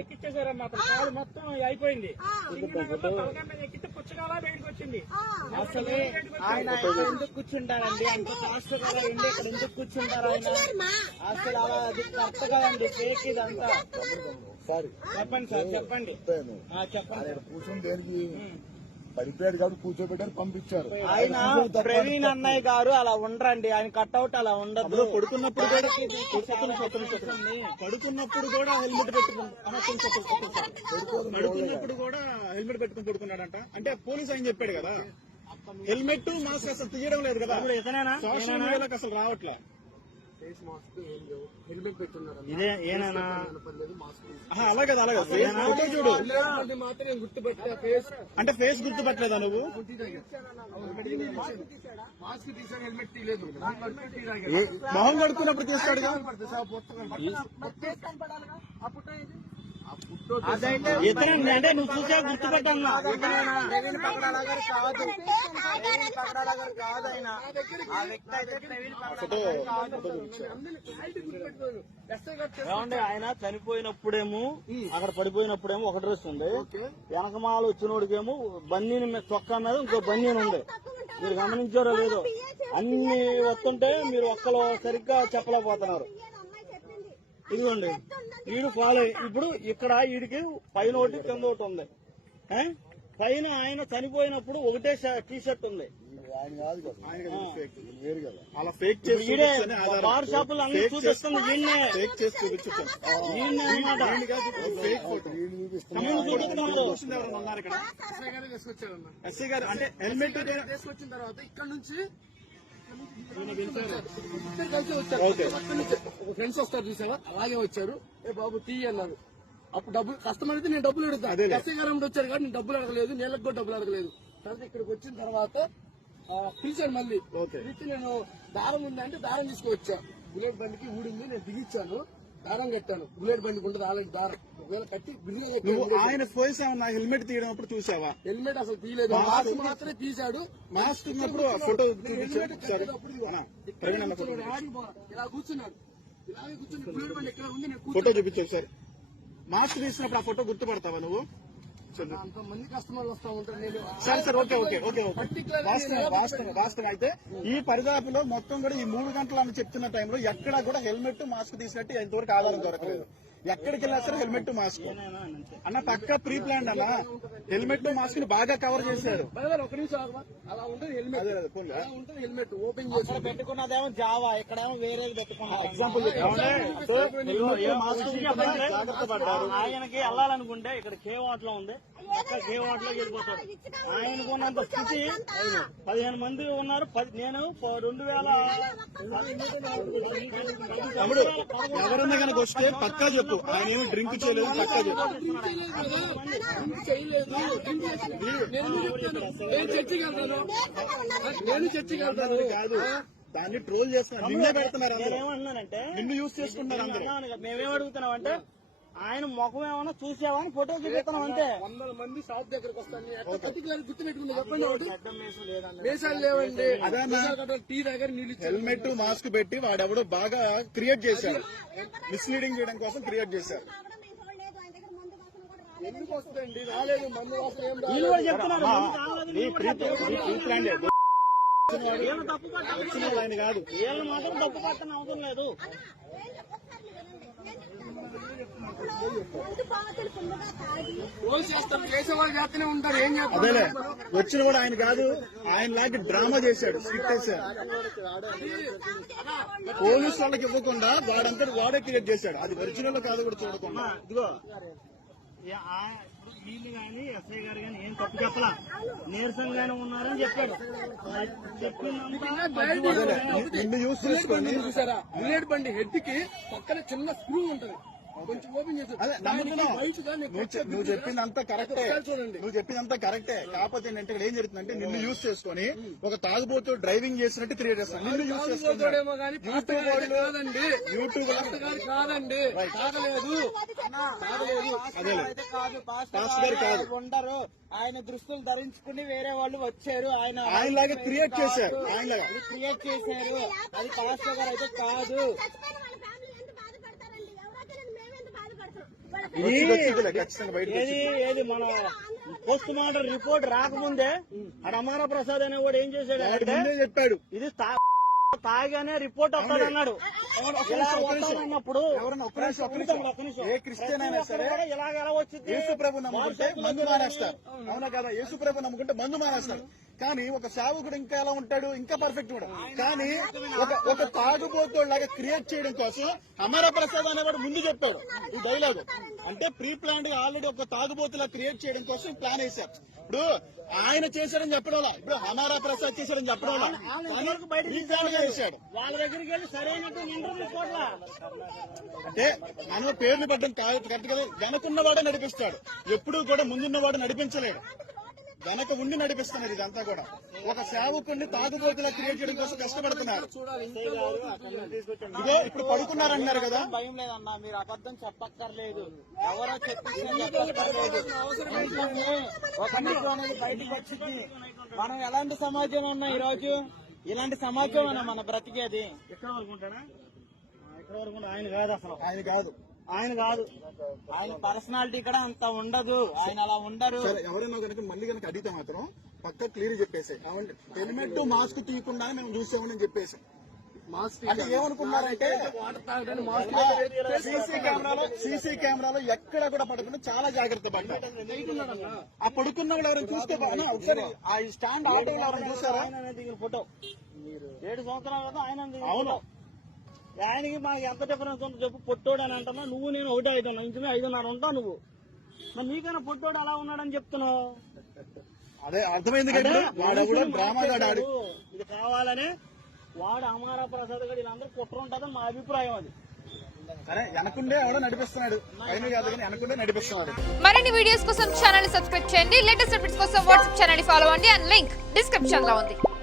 ఎక్కిచ్చేసారమ్మా అతను కాలు మొత్తం అయిపోయింది. ఎక్కితే పుచ్చకాల బయటకు వచ్చింది. అసలు ఆయన ఎందుకు కూర్చుంటారండి? అంత ఫాస్ట్ గా ఉండి ఇక్కడ ఎందుకు కూర్చుంటారు ఆయన? అసలు అలా అది కరెక్ట్ కదండి, ఫేక్ ఇదంతా. చెప్పండి సార్, చెప్పండి చెప్పండి. కూర్చొని దేనికి పడిపోయాడు కాబట్టి కూర్చోబెట్టారు, పంపించారు. ఆయన ప్రవీణ్ అన్నయ్య గారు అలా ఉండరండి, ఆయన కట్అవుట్ అలా ఉండదు. పడుకున్నప్పుడు కూడా పడుకున్నప్పుడు కూడా హెల్మెట్ పడుకున్నప్పుడు కూడా హెల్మెట్ పెట్టుకుని పడుకున్నాడంట. అంటే పోలీస్ ఆయన చెప్పాడు కదా, హెల్మెట్ మాస్క్ అసలు తీయడం లేదు కదా, సోషల్ మీడియాలోకి అసలు రావట్లే. హెల్మెట్ పెట్టున్నారు అలాగే అలాగే ఫోటో చూడు. అంటే ఫేస్ గుర్తుపట్టలేదా నువ్వు? మాస్క్ తీసాడు, హెల్మెట్ తీయలేదు. మొహం కడుక్కున్నప్పుడు తీస్తాడు. ఇతనండి అంటే నువ్వు చూసా గుర్తుపెట్టన్నా. ప్రవీణ్ పగడాల గారు కాదు, కాదు ఆయన. ఆ వ్యక్తి అయితే ప్రవీణ్ ఏమండి, ఆయన చనిపోయినప్పుడేమో అక్కడ పడిపోయినప్పుడేమో ఒక డ్రెస్ ఉంది, వెనకమాల వచ్చినోడికేమో బన్నీని చొక్కా మీద ఇంకో బన్నీని ఉంది. మీరు గమనించారో లేదో? అన్ని వస్తుంటే మీరు ఒక్కలో సరిగ్గా చెప్పలేకపోతున్నారు. ఇదిగోండి, వీడు ఫాలో ఇప్పుడు ఇక్కడ వీడికి పైన ఒకటి కింద ఒకటి ఉంది. పైన ఆయన చనిపోయినప్పుడు ఒకటే టీ షర్ట్ ఉంది. అలా ఫేక్ చేసి బార్ షాపులు అన్ని చూపిస్తుంది వీళ్ళే. ఎస్ఐ గారు అంటే హెల్మెట్ తీసుకొచ్చిన తర్వాత ఇక్కడ నుంచి కలిసి వచ్చారు. ఫ్రెండ్స్ వస్తారు చూసారా, అలాగే వచ్చారు. ఏ బాబు తీ అన్నారు. అప్పుడు డబ్బులు కస్టమర్ అయితే నేను డబ్బులు అడుగుతాను. ఎస్ఐ గారు వచ్చారు కాబట్టి నేను డబ్బులు అడగలేదు, నీళ్ళకి కూడా డబ్బులు అడగలేదు. తర్వాత ఇక్కడికి వచ్చిన తర్వాత పిలిచాను మళ్ళీ. పిలిచి నేను దారం ఉందంటే దారం తీసుకువచ్చా. బుల్లెట్ బండికి ఊడింది, నేను దిగిచ్చాను, దారం కట్టాను. బుల్లెట్ బండికి ఉంటుంది ఆల్రెడీ దారం, ఒకవేళ కట్టి ఆయన ఫోర్స్ ఏమన్నా హెల్మెట్ తీయడం అప్పుడు చూసావా? హెల్మెట్ అసలు తీయలేదు, మాస్క్ మాత్రమే తీశాడు. మాస్క్ ఉన్నప్పుడు ఫోటో ఇలా కూర్చున్నాడు, ఇలాగే కూర్చుని బుల్లెట్ బండి ఎక్కడ ఉంది, నేను ఫోటో చూపించావు సార్. మాస్క్ తీసినప్పుడు ఆ ఫోటో గుర్తుపడతావా నువ్వు? అంతమంది కస్టమర్లు వస్తా ఉంటారు. నేను సరే సార్, ఓకే ఓకే ఓకే వాస్తవం అయితే ఈ పరిదాపులో మొత్తం కూడా ఈ 3 గంటలు అని చెప్తున్న టైంలో ఎక్కడా కూడా హెల్మెట్ మాస్క్ తీసినట్టు ఎంతవరకు ఆధారం దొరకలేదు. ఎక్కడికి వెళ్ళా సరే హెల్మెట్ మాస్క్ అన్న పక్క ప్రీ ప్లాన్ అన్న. హెల్మెట్ మాస్క్ ని బాగా కవర్ చేశారు. ఒక నిమిషం అలా ఉంటుంది హెల్మెట్, ఉంటుంది హెల్మెట్ ఓపెన్ చేసి పెట్టుకున్నదేమో జావా, ఇక్కడేమో వేరేది పెట్టుకున్నా. ఎగ్జాంపుల్ జాగ్రత్త పడ్డారు. ఆయనకి వెళ్ళాలనుకుంటే ఇక్కడ కేవాట్ లో ఉంది, కేవాట్ లోకి వెళ్ళిపోతాడు. ఆయనకు ఉన్నంత స్థితి 15 మంది ఉన్నారు. నేను 2000 తమ్ముడు ఎవరన్నా కనుక వస్తే పక్కా చెప్పు, ఆయన ఏమి డ్రింక్ చేయలేదు, పక్కా చెప్పు. నేను చర్చికి వెళ్తాను కాదు, దాన్ని ట్రోల్ చేస్తున్నారు, నిన్నే పెడుతున్నారు. ఏమంటున్నానంటే నిన్ను యూజ్ చేసుకుంటున్నారు అందరూ. మేమేం అడుగుతున్నాం అంటే ఆయన ముఖం ఏమన్నా చూసావా అని ఫోటో చూపిస్తున్నాం అంతే. 100 మంది షాప్ దగ్గరకు వస్తాను, గుర్తు పెట్టుకుంది చెప్పండి. ఒకటి దేశాలు లేవండి, టీ దగ్గర నీళ్ళు. హెల్మెట్ మాస్క్ పెట్టి వాడెవడో బాగా క్రియేట్ చేశారు, మిస్లీడింగ్ చేయడం కోసం క్రియేట్ చేశారు. ఎందుకు వస్తుందండి? రాలేదు, మందు వాసన ఏం వీళ్ళు కూడా చెప్తున్నారు ఆయన కాదు, వీళ్ళు మాత్రం తప్పు పట్టని అవసరం లేదు. చేసేవాళ్ళు చేస్తూనే ఉంటారు, ఏం చేస్తారు? అదేలే, వచ్చిన కూడా ఆయన కాదు, ఆయన లాంటి డ్రామా చేశాడు, స్క్రిప్ట్ వేశాడు. పోలీసు వాళ్ళకి ఇవ్వకుండా వాడంతా వాడే క్రియేట్ చేశాడు. అది ఒరిజినల్ కాదు కూడా చూడకుండా. ఇదిగో వీళ్ళు గాని ఎస్ఐ గారు గాని ఏం తప్పు చెప్పలా, నీరసంగానే ఉన్నారని చెప్పాడు. నిన్ను యూజ్ చేసుకొని చూసారా, బుల్లెట్ బండి హెడ్ కి పక్కన చిన్న స్క్రూ ఉంటుంది, కొంచెం ఓపెన్ చేసి నువ్వు చెప్పిందంతా కరెక్టే, చూడండి. నువ్వు చెప్పిందంతా కరెక్టే. కాకపోతే ఏంటంటే ఇక్కడ ఏం జరుగుతుందంటే నిన్ను యూజ్ చేసుకొని ఒక తాగుబోతు డ్రైవింగ్ చేసినట్టు క్రియేట్ చేస్తాను. నిన్ను యూజ్ చేసుకుంటాడేమో కానీ యూట్యూబ్ కాదండి, యూట్యూబ్ కాదండి, తాగలేదు, కాదు ఉండరు. ఆయన దుస్తులు ధరించుకుని వేరే వాళ్ళు వచ్చారు, ఆయనలాగా క్రియేట్ చేశారు, ఆయనలాగా క్రియేట్ చేశారు. అది పాస్టర్ గారు అయితే కాదు. వచ్చిందిలే, ఖచ్చితంగా బయటకు ఏది ఏది మన పోస్ట్ మార్టం రిపోర్ట్ రాకముందే ఆడ అమర ప్రసాద్ అనేవాడు ఏం చేశాడు అంటే ముందే చెప్పాడు. ఇది తాగానే రిపోర్ట్ వస్తాడు అన్నాడు. అన్నప్పుడు ఎవరన్నా ఒక్క నిమిషం, ఏ క్రిస్టియన్ అయినా సరే ఇలాగ ఎలా వచ్చింది? యేసు ప్రభు నమ్ముకుంటే మందు మానేస్తారు, అవునా కదా? యేసు ప్రభు నమ్ముకుంటే మందు మానేస్తారు. కానీ ఒక సేవకుడు ఇంకా ఎలా ఉంటాడు, ఇంకా పర్ఫెక్ట్ కూడా. కానీ ఒక తాగుబోతులాగా క్రియేట్ చేయడం కోసం అమర ప్రసాద్ అనేవాడు ముందు చెప్పాడు ఈ డైలాగ్. అంటే ప్రీ ప్లాన్ గా ఆల్రెడీ ఒక తాగుబోతులా క్రియేట్ చేయడం కోసం ప్లాన్ వేశారు. ఇప్పుడు ఆయన చేశాడని చెప్పడం, ఇప్పుడు అమర ప్రసాద్ చేశాడని చెప్పడం చేశాడు. వాళ్ళ దగ్గరికి వెళ్ళి సరైనట్టు ఇంటర్వ్యూ కోట్లా అంటే మనం పేర్లు పెట్టడం కరెక్ట్ కదా. వెనకున్నవాడే నడిపిస్తాడు, ఎప్పుడూ కూడా ముందున్నవాడు నడిపించలేడు. వెనక ఉండి నడిపిస్తున్నారు. ఇదంతా కూడా ఒక సేవకుడిని తాగుబోతులా క్రియేట్ చేయడం కోసం కష్టపడుతున్నారు. ఇదో ఇప్పుడు పడుకున్నారన్నారు కదా. భయం లేదన్నా, మీరు అబద్ధం చెప్పక్కర్లేదు, ఎవరో చెప్పక్కర్లేదు. ఒక నిజం అనేది బయటకు వచ్చింది. మనం ఎలాంటి సమాజం ఉన్నా ఈ రోజు, ఇలాంటి సమాజం అన్న మన బ్రతికేది. ఎక్కడ వరకు ఉంటాడా? ఎక్కడ వరకు? ఆయన కాదు, అసలు ఆయన కాదు. ఆయన పర్సనాలిటీ కూడా అంత ఉండదు, ఆయన అలా ఉండరు. ఎవరైనా కనుక మళ్ళీ కనుక అడిగితే మాత్రం పక్క క్లియర్ చెప్పేసి, హెల్మెట్ మాస్క్ తీయకుండానే మేము చూసామని చెప్పేసి. అంటే ఏమనుకున్నారంటే సీసీ కెమెరాలో ఎక్కడ కూడా పడకుండా చాలా జాగ్రత్త పడ్డారు. ఆ పడుకున్న వాళ్ళు ఎవరైనా చూస్తే ఒకసారి ఆ స్టాండ్ ఆటో ఎవరైనా చూసారా? ఫోటో 7 సంవత్సరాలు కదా ఆయన. అవును, ఆయనకి మాకు ఎంత డిఫరెన్స్ ఉందో చెప్పు. పొట్టోడు అని అంటున్నా నువ్వు, నేను ఒకటే 5 ఇంచుమే 5.5 ఉంటావు నువ్వు. మరి నీకైనా పొట్టోడు అలా ఉన్నాడని చెప్తున్నావు. అదే అర్థమైంది కదా. వాడు డ్రామా ఆడి ఇది కావాలని వాడు అమర ప్రసాద్ గారు వీళ్ళందరూ కుట్ర ఉంటుందని మా అభిప్రాయం. అది సరే, వెనకుండే ఎవడో నడిపిస్తున్నాడు, అయినా కాదు కానీ వెనకుండే నడిపిస్తున్నాడు. మరిన్ని వీడియోస్ కోసం ఛానల్ సబ్స్క్రైబ్ చేయండి. లేటెస్ట్ అప్డేట్స్ కోసం వాట్సాప్ ఛానల్ ఫాలో అవ్వండి. అండ్ లింక్ డిస్క్రిప్షన్ లో ఉంది.